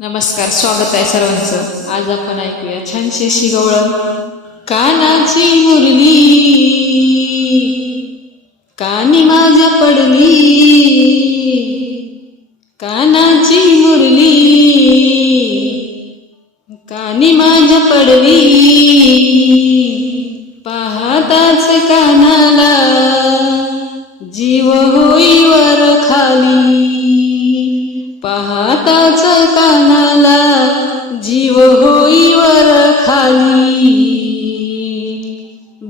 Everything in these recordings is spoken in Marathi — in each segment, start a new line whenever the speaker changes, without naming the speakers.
नमस्कार स्वागत आहे सर्वांचं. आज आपण ऐकूया छानशी शिगवळ कानाची मुरली कानी माझ्या पडली. कानाची मुरली कानी माझ्या पडली. पाहताच कानाला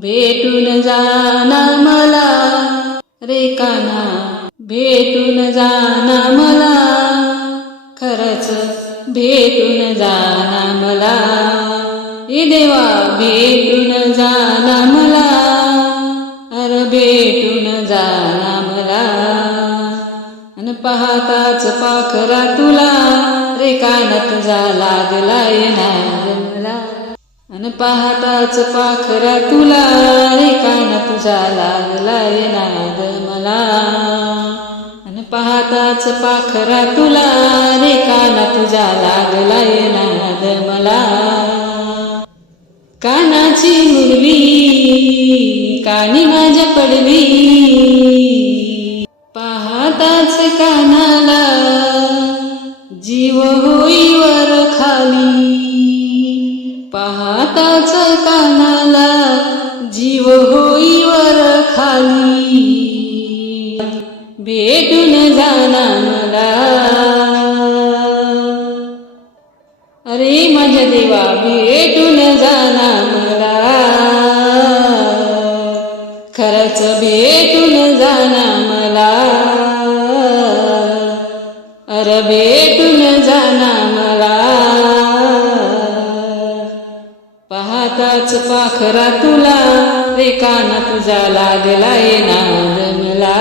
भेटून जाना मला. रे काना भेटून जाना मला. खरंच भेटून जाना मला. ए देवा भेटून जाना मला. अरे भेटून जाना मला. अन पाहताच पाखरा तुला. रे कानात जा लागलाय येणार अन पाहताच पाखरा तुला रे कान तुझा लागलाय नाद मला. अन पाहताच पाखरा तुला रे कान तुझा लागलाय नाद मला. कानाची मुरली कानी माझ्या पडली. पाहताच काना पाहताच कानाला जीव होईवर खाली. पाहताच पाखरा तुला रेखाना तुझा लागलाय नाद मला.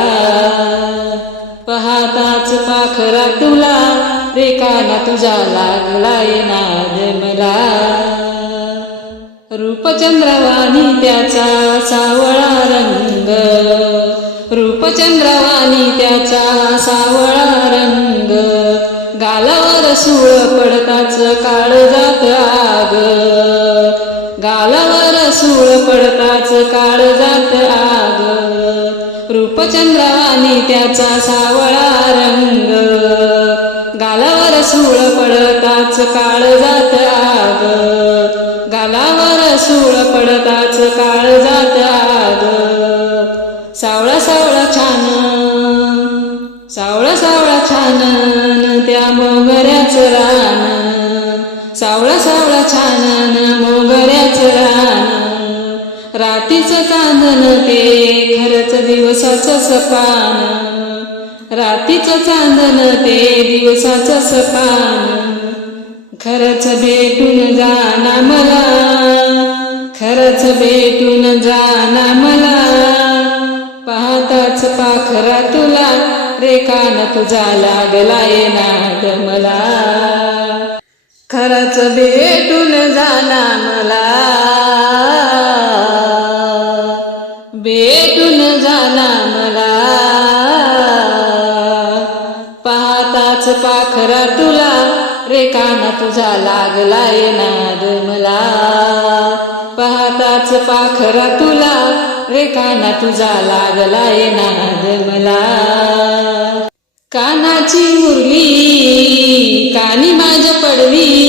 पाहताच पाखरा तुला रेखाना तुझा लागलाय नाद मला. रूपचंद्रवाणी त्याचा सावळा रंग. रूपचंद्रवाणी त्याचा सावळा रंग. गालावर सूळ पडताच काळ जात आग. सूळ पडताच काळ जात आग. आणि त्याचा सावळा रंग. गालावर सूळ पडताच काळ जात आग. गालावर सूळ पडताच काळ जात आग. सावळा सावळा छान. सावळा सावळा छान त्या मोगऱ्याच रान. सावळा सावळा छान मोगऱ्याच रान. रातीचं चांदन ते खरंच दिवसाचं सपान. रातीचं चांदन ते दिवसाचं सपान. खरंच भेटून जाना मला. खरंच भेटून जाना मला. पाहताच पाखरा तुला रे कान तुझा लागलाय येणार मला खरंच भेटून जाना तुला? रे काना तुझा लागलाय नाद मला. पाहताच पाखरा तुला. रे काना तुझा लागलाय नाद मला. कानाची मुरली कानी माझ्या पडवी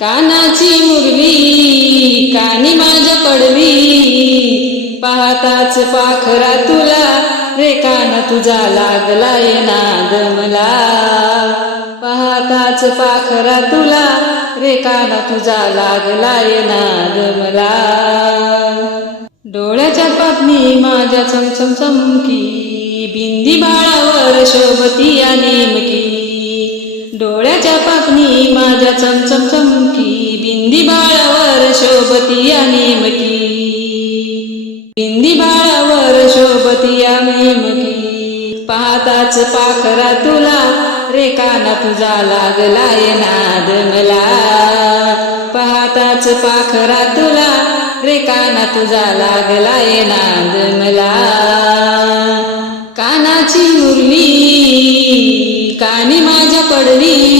कानाची मुरली कानी माझ्या पडवी पाहताच पाखरा तुला. रे काना तुझा लागलाय नाद मला. पाच पाखरा तुला रे काना तुझा लागला नाद मला. डोळ्याच्या पापणी माझ्या चमचम चमकी बिंदी बाळावर शोभती या नेमकी. डोळ्याच्या पापणी माझ्या चमचम चमकी बिंदी बाळावर शोभती या नेमकी. बिंदी बाळावर शोभती या नेमकी. पाहताच पाखरा तुला रे काना तुझा लागलाय नाद मला. पाहताच पाखरा तुला रे काना तुझा लागलाय नाद मला. कानाची मुरली कानी माझ्या पडली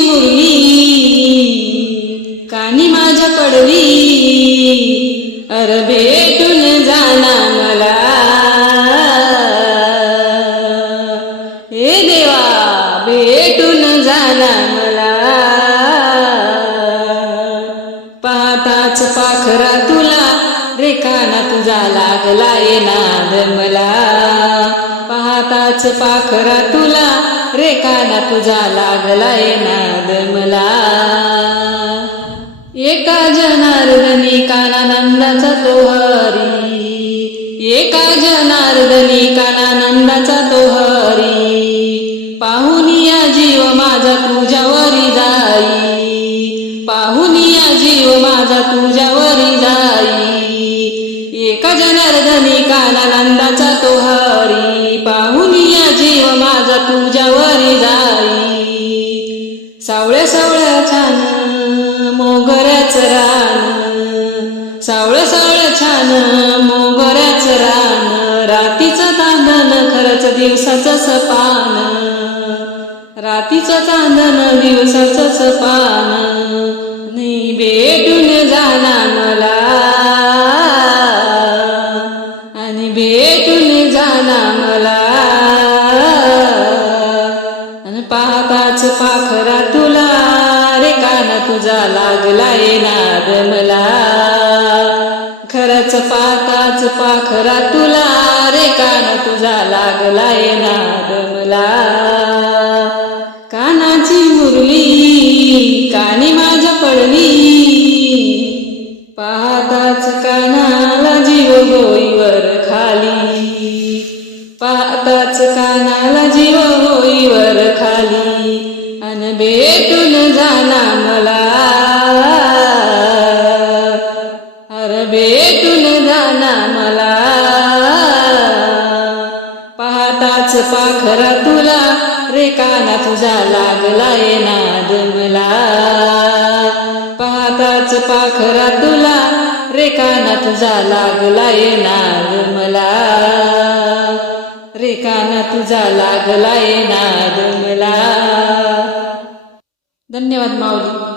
मुरली पाहताच पाखरा तुला रेखाना तुझा लागला ये नाद मला. पाहताच पाखरा तुला रेखाना तुझा लागला ये नाद मला. एका जनार्दनी कानानंदाचा तो हरी एका जनार्दनी कानानंदाचा तो हरी पाहुनिया जीव माझा तुझ्यावरी जाई. जीव माझा तुझ्यावरी जाई. एका जनार्दनी कानानंदाचा तो हरी. पाहुनिया जीव माझा तुझ्यावरी जाई. सावळ्या सावळ्या छान मोगऱ्याच रान. सावळ्या सावळ्या छान मोगऱ्याच रान. रातीचं तांदन खरंच दिवसाचं सपान. रातीचं चांदन दिवसाचं सपान. भेटून जाना मला आणि भेटून जाना मला. आणि पाहताच पाखरा तुला. रे काना तुझा लागला ये नाद मला. खरंच पाहताच पाखरा तुला. रे काना तुझा लागला ये नाद मला. कानाची मुरली कानी माझ्या पडली. कानाला जीव होईवर खाली. पाहताच कानाला जीव होईवर खाली. अन भेटून जाना मला. अर भेटून जाना मला. पाहताच पाखरा तुला रे काना तुझा लागला ये नाद मला पाहताच पाखरा तुला काना तुझा लागला ये मला. रे काना तुझा लागला ये मला. धन्यवाद माऊली.